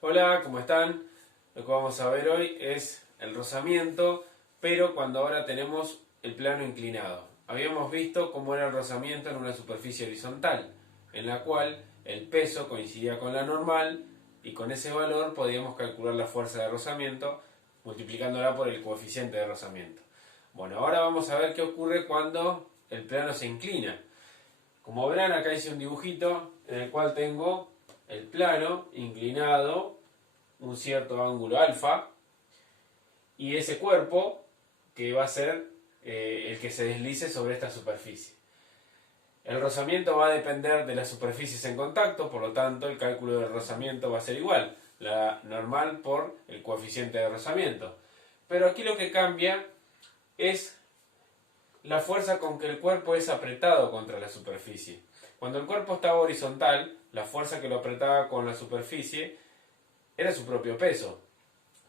Hola, ¿cómo están? Lo que vamos a ver hoy es el rozamiento, pero cuando ahora tenemos el plano inclinado. Habíamos visto cómo era el rozamiento en una superficie horizontal, en la cual el peso coincidía con la normal y con ese valor podíamos calcular la fuerza de rozamiento multiplicándola por el coeficiente de rozamiento. Bueno, ahora vamos a ver qué ocurre cuando el plano se inclina. Como verán, acá hice un dibujito en el cual tengo el plano inclinado un cierto ángulo alfa y ese cuerpo que va a ser el que se deslice sobre esta superficie. El rozamiento va a depender de las superficies en contacto, por lo tanto el cálculo del rozamiento va a ser igual, la normal por el coeficiente de rozamiento. Pero aquí lo que cambia es la fuerza con que el cuerpo es apretado contra la superficie. Cuando el cuerpo estaba horizontal, la fuerza que lo apretaba con la superficie era su propio peso.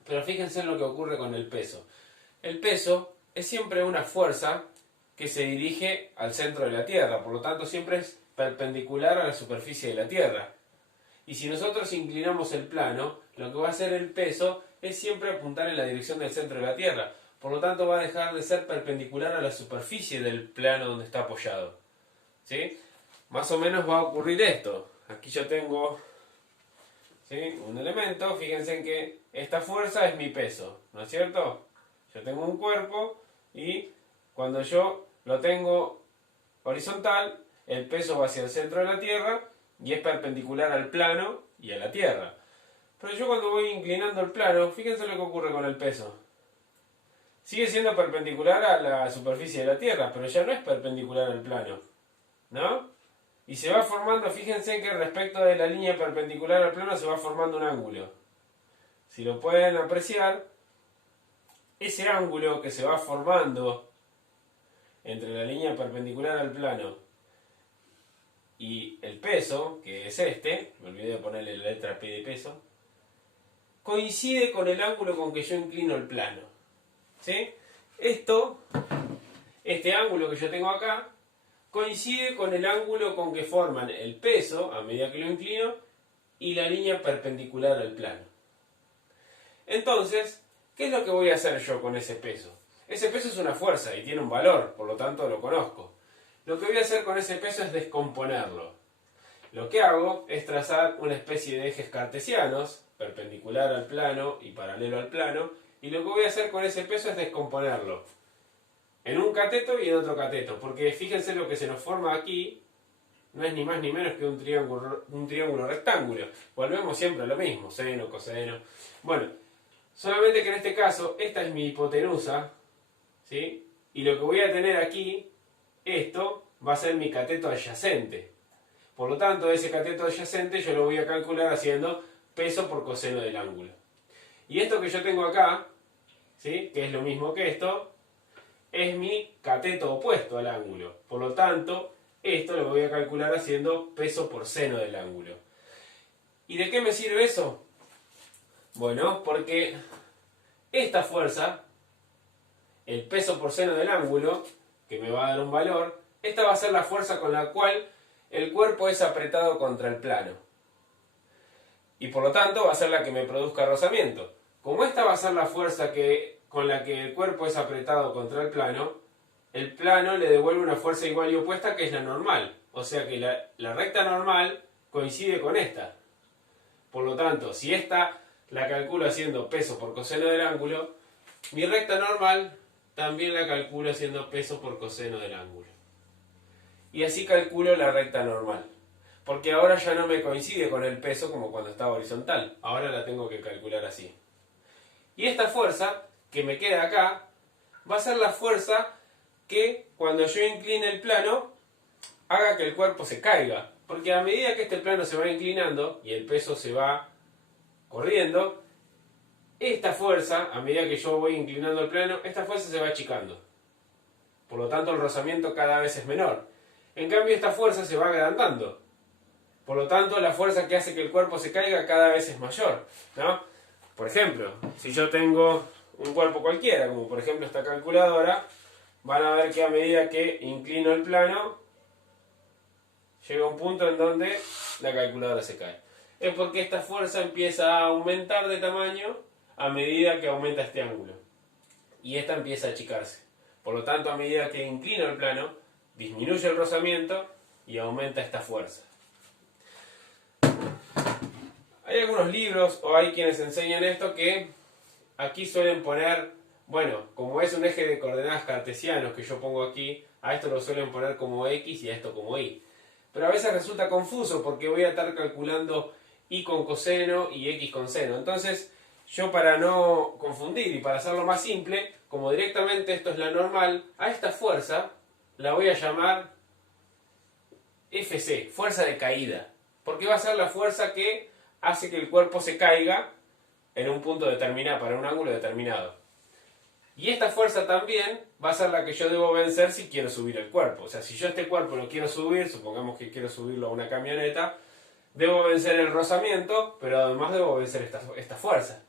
Pero fíjense en lo que ocurre con el peso. El peso es siempre una fuerza que se dirige al centro de la Tierra, por lo tanto siempre es perpendicular a la superficie de la Tierra. Y si nosotros inclinamos el plano, lo que va a hacer el peso es siempre apuntar en la dirección del centro de la Tierra. Por lo tanto va a dejar de ser perpendicular a la superficie del plano donde está apoyado. ¿Sí? Más o menos va a ocurrir esto. Aquí yo tengo, ¿sí?, un elemento, fíjense en que esta fuerza es mi peso, ¿no es cierto? Yo tengo un cuerpo y cuando yo lo tengo horizontal, el peso va hacia el centro de la Tierra y es perpendicular al plano y a la Tierra. Pero yo cuando voy inclinando el plano, fíjense lo que ocurre con el peso. Sigue siendo perpendicular a la superficie de la Tierra, pero ya no es perpendicular al plano, ¿no? Y se va formando, fíjense que respecto de la línea perpendicular al plano se va formando un ángulo. Si lo pueden apreciar, ese ángulo que se va formando entre la línea perpendicular al plano y el peso, que es este, me olvidé de ponerle la letra P de peso, coincide con el ángulo con que yo inclino el plano. ¿Sí? Este ángulo que yo tengo acá, coincide con el ángulo con que forman el peso, a medida que lo inclino, y la línea perpendicular al plano. Entonces, ¿qué es lo que voy a hacer yo con ese peso? Ese peso es una fuerza y tiene un valor, por lo tanto lo conozco. Lo que voy a hacer con ese peso es descomponerlo. Lo que hago es trazar una especie de ejes cartesianos, perpendicular al plano y paralelo al plano, y lo que voy a hacer con ese peso es descomponerlo en un cateto y en otro cateto, porque fíjense lo que se nos forma aquí, no es ni más ni menos que un triángulo rectángulo. Volvemos siempre a lo mismo, seno, coseno. Bueno, solamente que en este caso, esta es mi hipotenusa, ¿sí? Y lo que voy a tener aquí, esto, va a ser mi cateto adyacente. Por lo tanto, ese cateto adyacente yo lo voy a calcular haciendo peso por coseno del ángulo. Y esto que yo tengo acá, ¿sí?, que es lo mismo que esto, es mi cateto opuesto al ángulo. Por lo tanto, esto lo voy a calcular haciendo peso por seno del ángulo. ¿Y de qué me sirve eso? Bueno, porque esta fuerza, el peso por seno del ángulo, que me va a dar un valor, esta va a ser la fuerza con la cual el cuerpo es apretado contra el plano. Y por lo tanto va a ser la que me produzca rozamiento. Como esta va a ser la fuerza con la que el cuerpo es apretado contra el plano le devuelve una fuerza igual y opuesta que es la normal. O sea que la recta normal coincide con esta. Por lo tanto, si esta la calculo haciendo peso por coseno del ángulo, mi recta normal también la calculo haciendo peso por coseno del ángulo. Y así calculo la recta normal. Porque ahora ya no me coincide con el peso como cuando estaba horizontal. Ahora la tengo que calcular así. Y esta fuerza que me queda acá va a ser la fuerza que cuando yo incline el plano haga que el cuerpo se caiga. Porque a medida que este plano se va inclinando y el peso se va corriendo, esta fuerza, a medida que yo voy inclinando el plano, esta fuerza se va achicando. Por lo tanto, el rozamiento cada vez es menor. En cambio, esta fuerza se va agrandando. Por lo tanto, la fuerza que hace que el cuerpo se caiga cada vez es mayor, ¿no? Por ejemplo, si yo tengo un cuerpo cualquiera, como por ejemplo esta calculadora, van a ver que a medida que inclino el plano, llega un punto en donde la calculadora se cae. es porque esta fuerza empieza a aumentar de tamaño a medida que aumenta este ángulo. Y esta empieza a achicarse. Por lo tanto, a medida que inclino el plano, disminuye el rozamiento y aumenta esta fuerza. Hay algunos libros o hay quienes enseñan esto que aquí suelen poner, bueno, como es un eje de coordenadas cartesianos que yo pongo aquí, a esto lo suelen poner como X y a esto como Y. Pero a veces resulta confuso porque voy a estar calculando Y con coseno y X con seno. Entonces, yo para no confundir y para hacerlo más simple, como directamente esto es la normal, a esta fuerza la voy a llamar FC, fuerza de caída. Porque va a ser la fuerza que hace que el cuerpo se caiga en un punto determinado, para un ángulo determinado. Y esta fuerza también va a ser la que yo debo vencer si quiero subir el cuerpo. O sea, si yo este cuerpo lo quiero subir, supongamos que quiero subirlo a una camioneta, debo vencer el rozamiento, pero además debo vencer esta fuerza.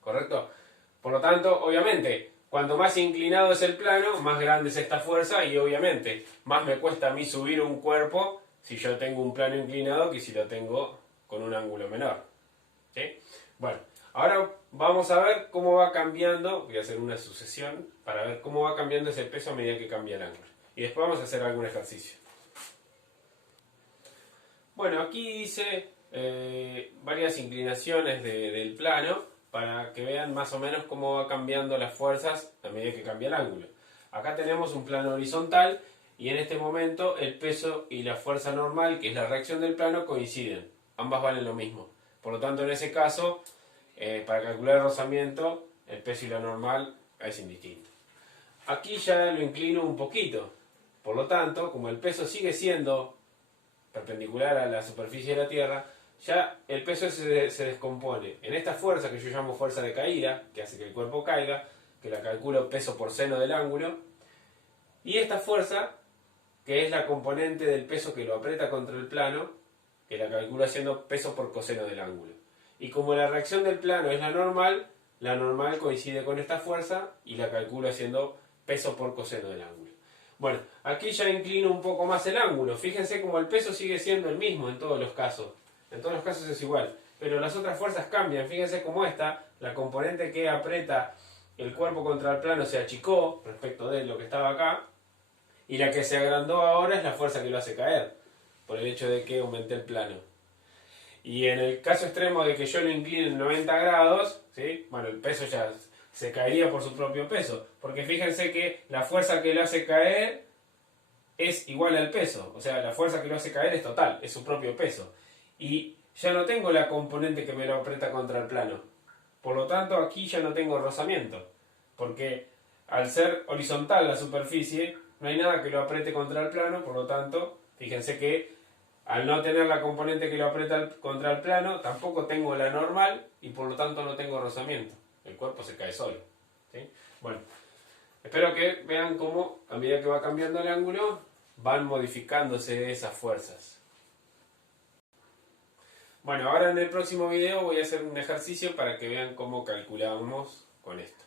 ¿Correcto? Por lo tanto, obviamente, cuanto más inclinado es el plano, más grande es esta fuerza y obviamente más me cuesta a mí subir un cuerpo si yo tengo un plano inclinado que si lo tengo con un ángulo menor. ¿Sí? Bueno, ahora vamos a ver cómo va cambiando, voy a hacer una sucesión para ver cómo va cambiando ese peso a medida que cambia el ángulo. Y después vamos a hacer algún ejercicio. Bueno, aquí hice varias inclinaciones del plano para que vean más o menos cómo va cambiando las fuerzas a medida que cambia el ángulo. Acá tenemos un plano horizontal y en este momento el peso y la fuerza normal, que es la reacción del plano, coinciden. Ambas valen lo mismo. Por lo tanto, en ese caso, para calcular el rozamiento, el peso y la normal es indistinto. Aquí ya lo inclino un poquito. Por lo tanto, como el peso sigue siendo perpendicular a la superficie de la Tierra, ya el peso se descompone en esta fuerza que yo llamo fuerza de caída, que hace que el cuerpo caiga, que la calculo peso por seno del ángulo, y esta fuerza, que es la componente del peso que lo aprieta contra el plano, que la calculo haciendo peso por coseno del ángulo. Y como la reacción del plano es la normal coincide con esta fuerza y la calculo haciendo peso por coseno del ángulo. Bueno, aquí ya inclino un poco más el ángulo. Fíjense como el peso sigue siendo el mismo en todos los casos. En todos los casos es igual. Pero las otras fuerzas cambian. Fíjense cómo esta, la componente que aprieta el cuerpo contra el plano se achicó respecto de lo que estaba acá. Y la que se agrandó ahora es la fuerza que lo hace caer, por el hecho de que aumenté el plano. Y en el caso extremo de que yo lo incline en 90 grados, ¿sí? Bueno, el peso ya se caería por su propio peso. Porque fíjense que la fuerza que lo hace caer es igual al peso. O sea, la fuerza que lo hace caer es total, es su propio peso. Y ya no tengo la componente que me lo aprieta contra el plano. Por lo tanto, aquí ya no tengo rozamiento. Porque al ser horizontal la superficie, no hay nada que lo apriete contra el plano. Por lo tanto, fíjense que al no tener la componente que lo aprieta contra el plano, tampoco tengo la normal y por lo tanto no tengo rozamiento. El cuerpo se cae solo. ¿Sí? Bueno, espero que vean cómo a medida que va cambiando el ángulo van modificándose esas fuerzas. Bueno, ahora en el próximo video voy a hacer un ejercicio para que vean cómo calculamos con esto.